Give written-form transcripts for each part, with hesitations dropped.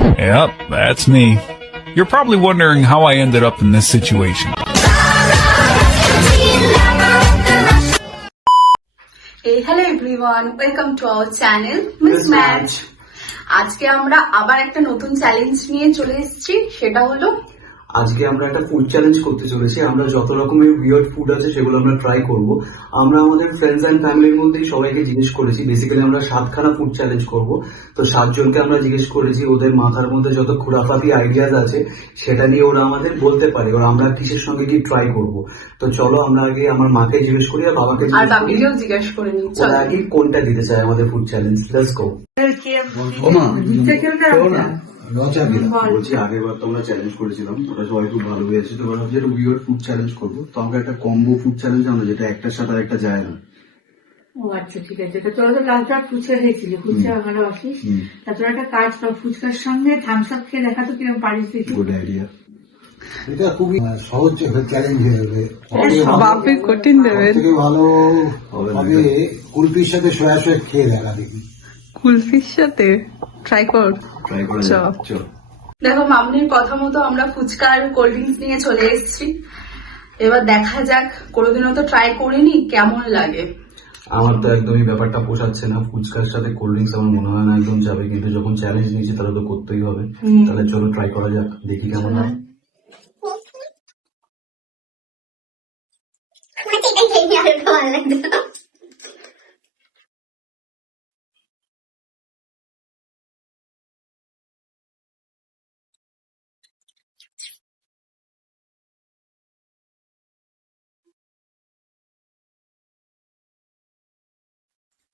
Yep, that's me. You're probably wondering how I ended up in this situation. Hey, hello everyone, welcome to our channel Miss Match. আজকে আমরা আবার একটা নতুন challenge নিয়ে চলে এসেছি, সেটা হলো আজকে আমরা একটা ফুড চ্যালেঞ্জ করতে চলেছি। আমরা যত রকমের উইয়ার্ড ফুড আছে সেগুলো আমরা ট্রাই করব। আমরা আমাদের ফ্রেন্ডস এন্ড ফ্যামিলির মধ্যেই সবাইকে জিজ্ঞেস করেছি, বেসিক্যালি আমরা 7খানা ফুড চ্যালেঞ্জ করব। তো 7 জনকে আমরা জিজ্ঞেস করেছি ওদের মাথার মধ্যে যত খুরাফাতি আইডিয়াস আছে সেটা নিয়ে ওরা আমাদের বলতে পারে, ওরা আমরা কিসের সঙ্গে কি ট্রাই করব। তো চলো আমরা আগে আমার মাকে জিজ্ঞেস করি আর বাবাকে জিজ্ঞেস করে নিই ওরা আগে কোনটা দিতে চায় আমাদের ফুড চ্যালেঞ্জ। Let's go. বলছি আগেরবার তো আমরা চ্যালেঞ্জ করেছিলাম, ওটা সবাই খুব ভালো হয়েছে। তো এবার ভাবছি একটা উইয়ার্ড ফুড চ্যালেঞ্জ করবো। তো আমরা একটা কম্বো ফুড চ্যালেঞ্জ আমরা যেটা একটার সাথে আর একটা যায় না। ও আচ্ছা, ঠিক আছে। তোরা তো কালকে ফুচকা খেয়েছিলি, ফুচকা ভালোবাসিস, তারপরে একটা কাজ কর, ফুচকার সঙ্গে থামস আপ খেয়ে দেখা তো কিরকম পারিস দেখি। Good idea. এটা খুবই সহজ চ্যালেঞ্জ হয়ে যাবে, বাপে কঠিন দেবে। থেকে ভালো হবে কুলফির সাথে সয়া সস খেয়ে দেখা দেখি। কুলফির সাথে ট্রাই করা যাক। চল দেখো, মামনির কথা মতো আমরা ফুচকা আর কোল্ড ড্রিঙ্কস নিয়ে চলে এসেছি। এবার দেখা যাক, কোনোদিনও তো ট্রাই করিনি, কেমন লাগে। আমার তো একদমই ব্যাপারটা পোষাচ্ছে না, ফুচকার সাথে কোল্ড ড্রিঙ্কস আমার মনে হয় না একদম যাবে, কিন্তু যখন চ্যালেঞ্জ নিয়েছি তাহলে তো করতেই হবে। তাহলে চলো ট্রাই করা যাক, দেখি কেমন হয়।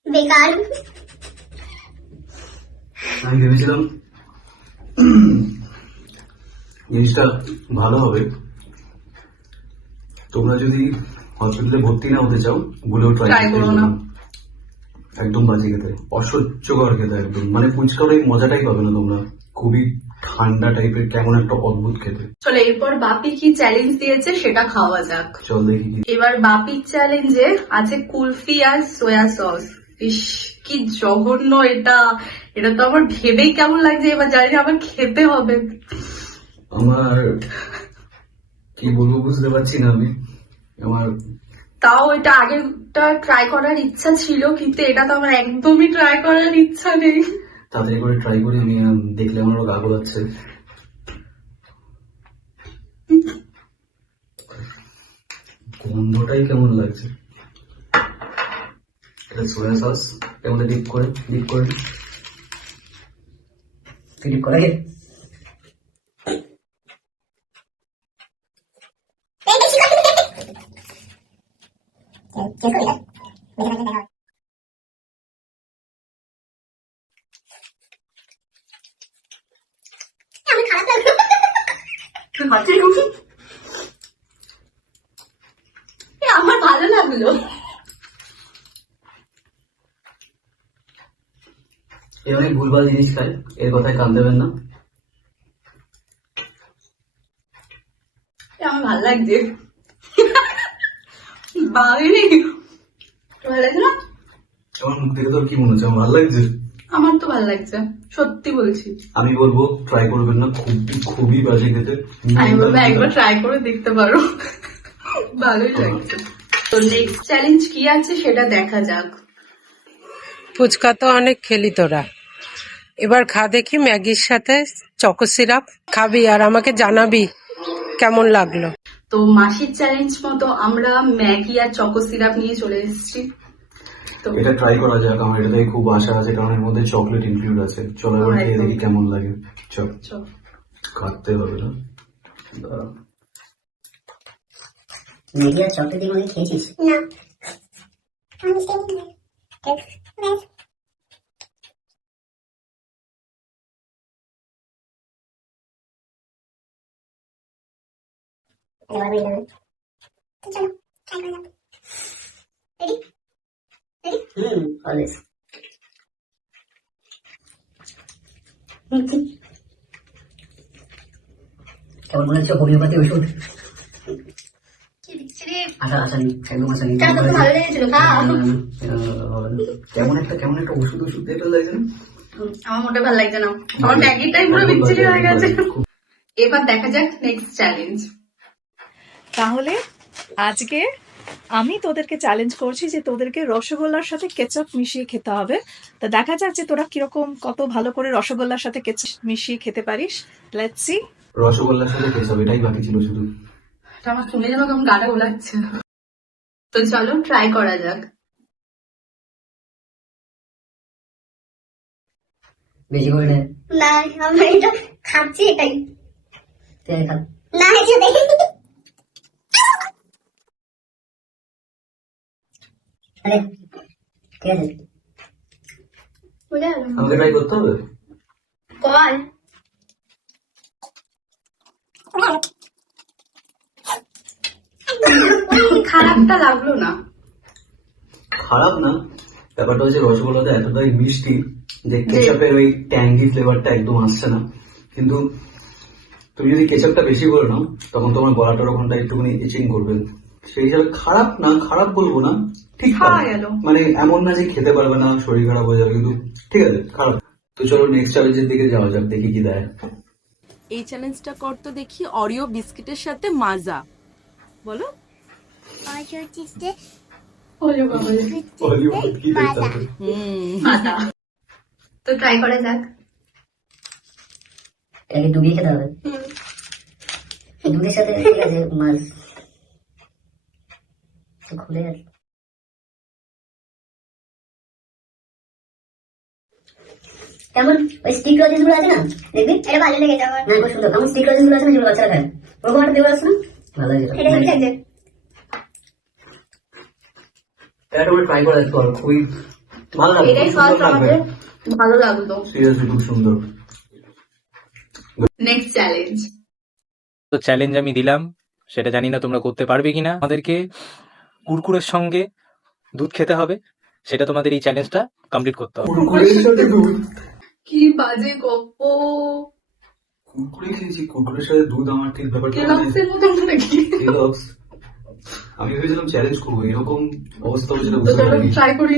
বেকার। আমি ভেবেছিলাম জিনিসটা ভালো হবে। তোমরা যদি হসপিটালে ভর্তি না হতে চাও বলেও ট্রাই করো না। একদম বাজে খেতে, অসহ্যকর খেতে একদম, মানে ফুচকার এই মজাটাই পাবে না তোমরা। খুবই ঠান্ডা টাইপের, কেমন একটা অদ্ভুত খেতে। চলো এরপর বাপি কি চ্যালেঞ্জ দিয়েছে সেটা খাওয়া যাক। চল দেখি। এবার বাপির চ্যালেঞ্জে আছে কুলফি আর সোয়া সস। ইস, কি জঘন্য এটা! এটা তো আমার ভেবেই কেমন লাগছে, এবার জানি না আমার খেতে হবে। আমার কি বলবো বুঝতে পারছি না আমি। আমার তাও এটা আগেরটা ট্রাই করার ইচ্ছা ছিল, কিন্তু এটা তো আমার একদমই ট্রাই করার ইচ্ছা নেই। তাড়াতাড়ি করে ট্রাই করি, আমি দেখলে আমারও গা গোলাচ্ছে। গন্ধটাই কেমন লাগছে। এটা সোয়া সস, এর মধ্যে ডিপ করে আমার ভালো লাগলো। এ অনেক ভুলভাল জিনিস খায়, এর কথায় কান দেবেন না। আমার ভালো লাগছে। ভালো লাগছে না? আমার মুখ দেখে তোর কি মনে হচ্ছে? আমার ভালো লাগছে। আমার তো ভালো লাগছে, সত্যি বলছি। আমি বলবো ট্রাই করবেন না, খুবই বাজে খেতে। আমি বলবো একবার ট্রাই করে দেখতে পারো, ভালোই লাগছে। তো নেক্সট চ্যালেঞ্জ কি আছে সেটা দেখা যাক। ফুচকা তো অনেক খেলি তোরা, এবার খা দেখি ম্যাগির সাথে চকো সিরাপ খাবি আর আমাকে জানাবি কেমন লাগলো। তো মাসির চ্যালেঞ্জ মতো আমরা ম্যাগি আর চকো সিরাপ নিয়ে চলে এসেছি। তো এটা ট্রাই করা যাক, আমার এটাতে খুব আশা আছে, কারণ এর মধ্যে চকলেট ইনক্লুড আছে। চলো এবার খেয়ে দেখি কেমন লাগে। চল কাটতে হবে না। ম্যাগি আর চকলেট দিয়ে মনে খেয়েছিস? না, এবার বেরিয়ে যাবে। তো চলো ট্রাই করা যাক। রেডি? অলওয়েজ। কেমন মনে হচ্ছে হোমিওপ্যাথি ওষুধ? আচ্ছা আচ্ছা, একদম আচ্ছা। ভালো লেগেছিল, কেমন একটা ওষুধ দিয়ে ফেললে। আমার মোটে ভালো লাগছে না, আমার ম্যাগিটাই পুরো বিচ্ছিরি হয়ে গেছে। এবার দেখা যাক নেক্সট চ্যালেঞ্জ। তাহলে আজকে আমি তোদেরকে চ্যালেঞ্জ করছি যে তোদেরকে রসগোল্লার সাথে কেচাপ মিশিয়ে খেতে হবে। তা দেখা যাক যে তোরা কিরকম কত ভালো করে রসগোল্লার সাথে কেচাপ মিশিয়ে খেতে পারিস। Let's see. রসগোল্লার সাথে কেচাপ, এটাই বাকি ছিল শুধু। এটা আমার শুনে যেন কেমন গাটা গোলাচ্ছে। তো চলো ট্রাই করা যাক। বেশি করে নে। না আমরা এটা খাচ্ছি এটাই তুই খা। না এটা দেখি আরে ঠিক আছে, বুঝে গেল? আমাকে ট্রাই করতে হবে। কর। খারাপটা লাগলো না। খারাপ না, ব্যাপারটা হচ্ছে রসগোল্লাটা এতটাই মিষ্টি যে কেচাপের ওই ট্যাঙ্গি ফ্লেভারটা একদম আসছে না। কিন্তু তুমি যদি কেচাপটা বেশি করে নাও তখন তোমার গলাটার ওখানটা একটুখানি ইচিং করবে। সেই হিসাবে খারাপ না, খারাপ বলবো না, ঠিক খাওয়া গেল। মানে এমন না যে খেতে পারবে না, শরীর খারাপ হয়ে যাবে, কিন্তু ঠিক আছে খারাপ। তো চলো নেক্সট চ্যালেঞ্জের দিকে যাওয়া যাক, দেখি কি দেয়। এই চ্যালেঞ্জটা করতে দেখি অরিও বিস্কিটের সাথে মাজা। বলো অরিও চিজে ওরে বাবা রে। আচ্ছা, তো ট্রাই করা যাক। এটাকে ডুবিয়ে খেতে হবে। দুধের সাথে ঠিক আছে, মাছ তো খুলে গেছে। কেমন ওই স্টিক রোজেস গুলো আছে না, দেখবি এটা ভালো লেগেছে আমার। না খুব সুন্দর। কেমন স্টিক রোজেস গুলো আছে না, যেগুলো বাচ্চারা খায়, ওরকম একটা দেওয়া আছে না, ভালো লাগে। এটা হেভি লাগছে। এটা একবার ট্রাই করা যেতে পারে, খুবই ভালো লাগবে। এটাই ফার্স্ট আমাদের ভালো লাগলো। সিরিয়াসলি খুব সুন্দর। Next challenge. তো চ্যালেঞ্জ আমি দিলাম, সেটা জানি না তোমরা করতে পারবে কিনা। আমাদেরকে কুরকুরের সঙ্গে দুধ খেতে হবে, সেটা তোমাদের এই চ্যালেঞ্জটা কমপ্লিট করতে হবে। কি বাজে গপ্প। কুরকুরে খেয়েছি, কুরকুরের সাথে দুধ আমার ঠিক ব্যাপারটা কেলগসের মতো নাকি? কেলগস। আমি ভেবেছিলাম চ্যালেঞ্জ করবো, এরকম অবস্থা হয়েছিল তো বুঝতে চলো পারিনি। ট্রাই করি।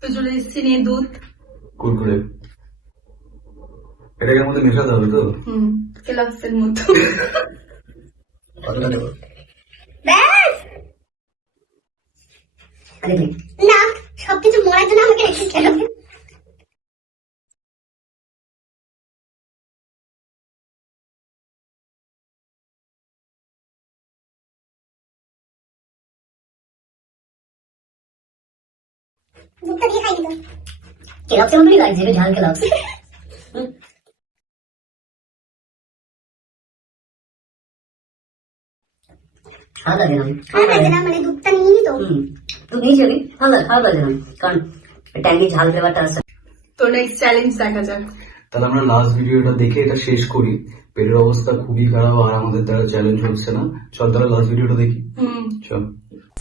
তো চলে এসেছি নিয়ে দুধ। কুরকুরে এটাকে আমাদের মেশাতে হবে তো। কেলগসের মতো। কতটা দেবো? ব্যাস আরে তুই না, সবকিছু মরার জন্য আমাকে রেখে গেল। দুধটা দিয়ে খাই দিত। কেলাপসের মতনই লাগছে, ঝাল কেলাপস। খাওয়া লাগে না, খারাপ লাগছে না, মানে দুধটা নিয়ে নিত। তুই নিয়ে যাবি, খাওয়া লাগছে না, কারণ ট্যাঙ্গি ঝাল ফ্লেভারটা আসছে। তো নেক্সট চ্যালেঞ্জ দেখা যাক। তাহলে আমরা লাস্ট ভিডিওটা দেখে এটা শেষ করি। পেটের অবস্থা খুবই খারাপ আর আমাদের দ্বারা চ্যালেঞ্জ হচ্ছে না। চল তাহলে লাস্ট ভিডিওটা দেখি। চল।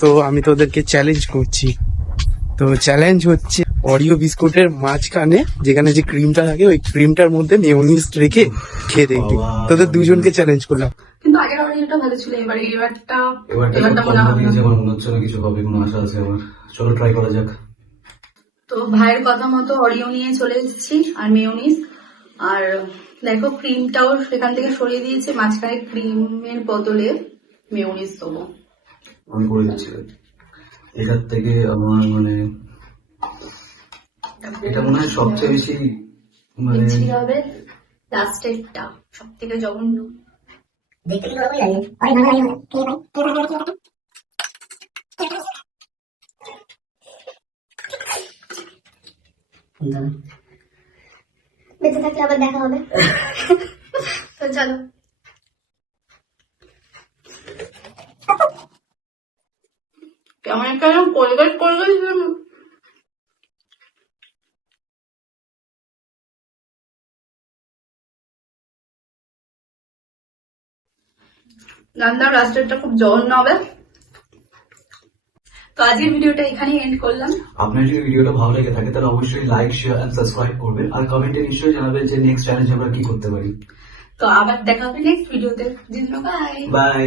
তো আমি তোদেরকে চ্যালেঞ্জ করছি। তো চ্যালেঞ্জ হচ্ছে অরিও বিস্কুটের মাঝখানে যেখানে যে ক্রিমটা থাকে ওই ক্রিমটার মধ্যে মেয়োনিজ রেখে খেয়ে দেখবি। তোদের দুজনকে চ্যালেঞ্জ করলাম। কিন্তু আগের অডিওটা ভালো ছিল, এবারটা এবারটা মনে হয় না। আমার মনে হচ্ছে না কিছু হবে, কোনো আশা আছে আমার। চলো ট্রাই করা যাক। তো ভাইয়ের কথা মতো অরিও নিয়ে চলে এসেছি আর মেয়োনিজ। আর দেখো ক্রিমটাও সেখান থেকে সরিয়ে দিয়েছে, মাঝখানে ক্রিমের বদলে মেয়োনিজ দেবো। আমি করে দিচ্ছি। এখান থেকে আমার মানে এটা মনে হয় সবচেয়ে বেশি মানে মিষ্টি হবে লাস্টেরটা, সব থেকে জঘন্য। দেখতে কি রকমই লাগে। অনেক ভালো লাগে। খেয়ে পাই, খেয়ে পাই, খেয়ে পাই। বেঁচে থাকলে আবার দেখা হবে। তো চলো। কেমন একটা কোলগেট কোলগেট। রান্নার লাস্টেরটা খুব জঘন্য হবে। তো আজকের ভিডিওটা এখানেই এন্ড করলাম। আপনার যদি ভিডিওটা ভালো লেগে থাকে তাহলে অবশ্যই লাইক, শেয়ার এন্ড সাবস্ক্রাইব করবেন আর কমেন্টে নিশ্চয়ই জানাবেন যে নেক্সট চ্যালেঞ্জ আমরা কি করতে পারি। তো আবার দেখা হবে নেক্সট ভিডিওতে। Bye bye.